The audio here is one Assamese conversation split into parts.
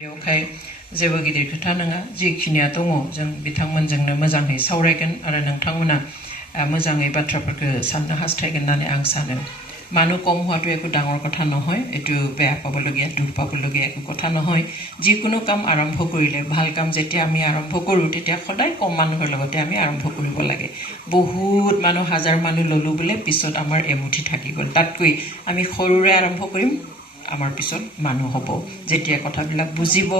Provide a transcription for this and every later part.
बेवहाय जेबो गिदिर खोथा नङा जिखिनिया दङ जों बिथांमोनजोंनो मोजाङै सावरायगोन आरो नोंथांमोना मोजाङै बाथ्राफोरखौ साननो हास्थायगोन होननानै आं सानो মানুহ কম হোৱাটো একো ডাঙৰ কথা নহয় এটো বেয়া পাবলগীয়া দুখ পাবলগীয়া একো কথা নহয় যিকোনো কাম আৰম্ভ কৰিলে ভাল কাম যেতিয়া আমি আৰম্ভ কৰো তেতিয়া সদায় কম মানুহৰ লগতে আমি আৰম্ভ কৰিব লাগে বহুত মানুহ হাজাৰ মানুহ ললো বলে পিছত আমাৰ এমুঠি থাকি গল তাতকৈ আমি সৰুৰে আৰম্ভ কৰিম আমাৰ পিছত মানুহ হ'ব যেতিয়া কথাবিলাক বুজিব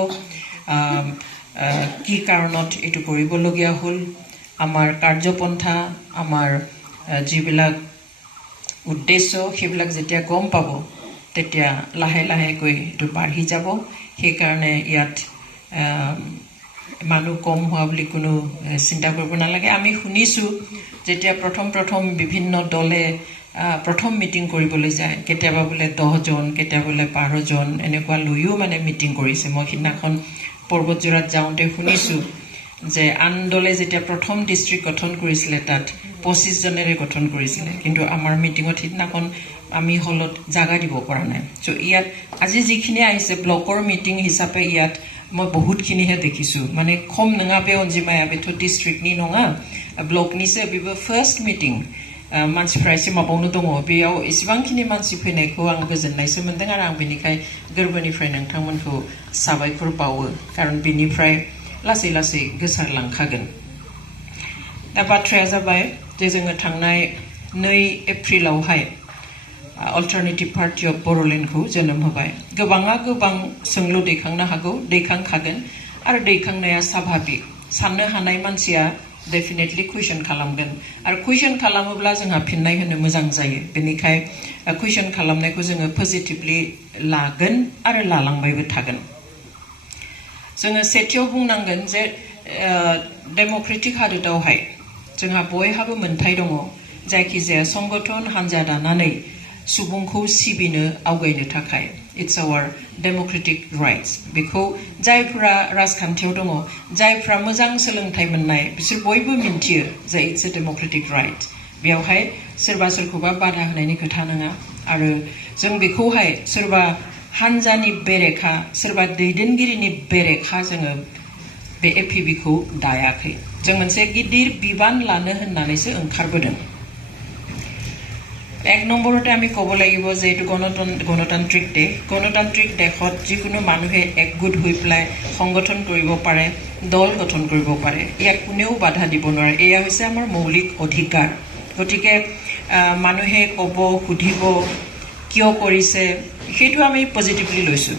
কি কাৰণত এটো কৰিবলগীয়া হ'ল আমাৰ কাৰ্যপন্থা আমাৰ যিবিলাক উদ্দেশ্য সেইবিলাক যেতিয়া গম পাব তেতিয়া লাহে লাহে কৈ এটো বাঢ়ি যাব সেই কাৰণে ইয়াত মানুহ কম হোৱা বুলি কোনো চিন্তা কৰিব নালাগে আমি শুনিছো যেতিয়া প্ৰথম বিভিন্ন দলে প্ৰথম মিটিং কৰিবলৈ যায় কেতিয়াবা বলে 10 জন কেতিয়াবা বলে 12 জন এনেকুৱা লয়ও মানে মিটিং কৰিছে মই হিনাখন পৰ্বতজোৰাত যাওঁতে শুনিছো যে আন্দোলনে যেতিয়া প্ৰথম ডিস্ট্ৰিক্ট গঠন কৰিছিল তাত 25 জনেৰে গঠন কৰিছিল কিন্তু আমাৰ মিটিংত হিনাখন আমি হলত জাগা দিব পৰা নাই সো ইয়াত আজি যিখিনি আহিছে ব্লকৰ মিটিং হিচাপে ইয়াত মই বহুতখিনিহে দেখিছো মানে কম নঙাবে অঞ্জিমায়া বেটো ডিস্ট্ৰিক্ট নি নঙা ব্লক নিছে বিবো ফাৰ্স্ট মিটিং मानसिफ्रा एसे माबावनो दङ बेयाव एसेबांखिनि मानसि फैनायखौ आं गोजोननायसो मोनदों आरो आं बेनिखाय गोरबोनिफ्राय नोंथांमोनखौ साबायखर बावो कारण बेनिफ्राय लासै लासै गोसारलांखागोन दा बाथ्राया जाबाय जे जोङो थांनाय 2 एप्रिलावहाय अल्टारनेटिभ पार्टी अफ बर'लेण्डखौ जोनोम होबाय गोबाङा गोबां सोंलु दैखांनो हागौ दैखांखागोन आरो दैखांनाया स्वाभाबिक साननो हानाय मानसिया डेफिनेटली क्वेश्चन खालामगोन आरो क्वेश्चन खालामोब्ला जोंहा फिननाय होनो मोजां जायो बेनिखाय क्वेश्चन खालामनायखौ जोङो पजिटिभली लागोन आरो लालांबायबो थागोन जोङो सेथियाव बुंनांगोन जे डेमोक्रेटिक हादोरावहाय जोंहा बयहाबो मोनथाय दङ जायखिजाया संगठन हानजा दानानै सुबुंखौ सिबिनो आवगायनो थाखाय इट्स आवर डेमोक्रेटिक राइट्स बेखौ जायफ्रा राजखान्थियाव दङ जायफ्रा मोजां सोलोंथाइ मोननाय बिसोर बयबो मिन्थियो जे इट्स अ डेमोक्रेटिक राइट बेवहाय सोरबा सोरखौबा बाधा होनायनि खोथा नङा आरो जों बेखौहाय सोरबा हानजानि बेरेखा सोरबा दैदेनगिरिनि बेरेखा जोङो बे एपिबिखौ दायाखै जों मोनसे गिदिर बिबान लानो होननानैसो ओंखारबोदों एक नम्बरते आमी कब লাগিব যে এটো গণতান্ত্রিক দেশত যিকোনো মানুহে একগোট হৈ পেলাই সংগঠন কৰিব পাৰে দল গঠন কৰিব পাৰে ইয়াক কোনেও বাধা দিব নোৱাৰে এয়া হৈছে আমাৰ মৌলিক অধিকাৰ গতিকে মানুহে কব সুধিব কিয় কৰিছে সেইটো আমি পজিটিভলি লৈছো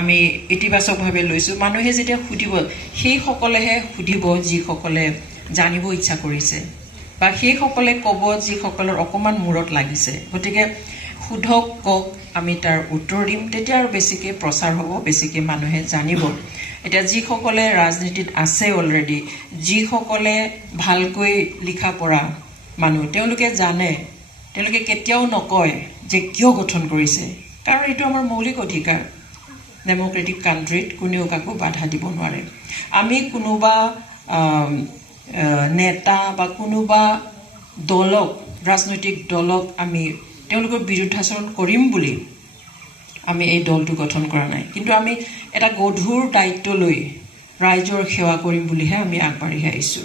আমি ইতিবাচকভাৱে লৈছো মানুহে যেতিয়া সুধিব সেই সকলেহে সুধিব যি সকলে জানিব ইচ্ছা কৰিছে বা সেই সকলে কব যি সকলৰ অকমান মূৰত লাগিছে গতিকে সুধক কক আমি তাৰ উত্তৰ দিম তেতিয়া আৰু বেছিকৈ প্ৰচাৰ হ'ব বেছিকৈ মানুহে জানিব এটা যি সকলে ৰাজনীতিত আছে অলৰেডি যি সকলে ভালকৈ লিখা পঢ়া মানুহ তেওঁলোকে জানে তেওঁলোকে কেতিয়াও নকয় যে কিয় গঠন কৰিছে কাৰণ এইটো আমাৰ মৌলিক অধিকাৰ ডেমোক্ৰেটিক কান্ট্ৰীত কোনেও কাকো বাধা দিব নোৱাৰে আমি কোনোবা নেতা বা কোনোবা দলক ৰাজনৈতিক দলক আমি তেওঁলোকৰ বিৰুদ্ধাচৰণ কৰিম বুলি আমি এই দলটো গঠন কৰা নাই কিন্তু আমি এটা গধুৰ দায়িত্ব লৈ ৰাইজৰ সেৱা কৰিম বুলিহে আমি আগবাঢ়ি আহিছো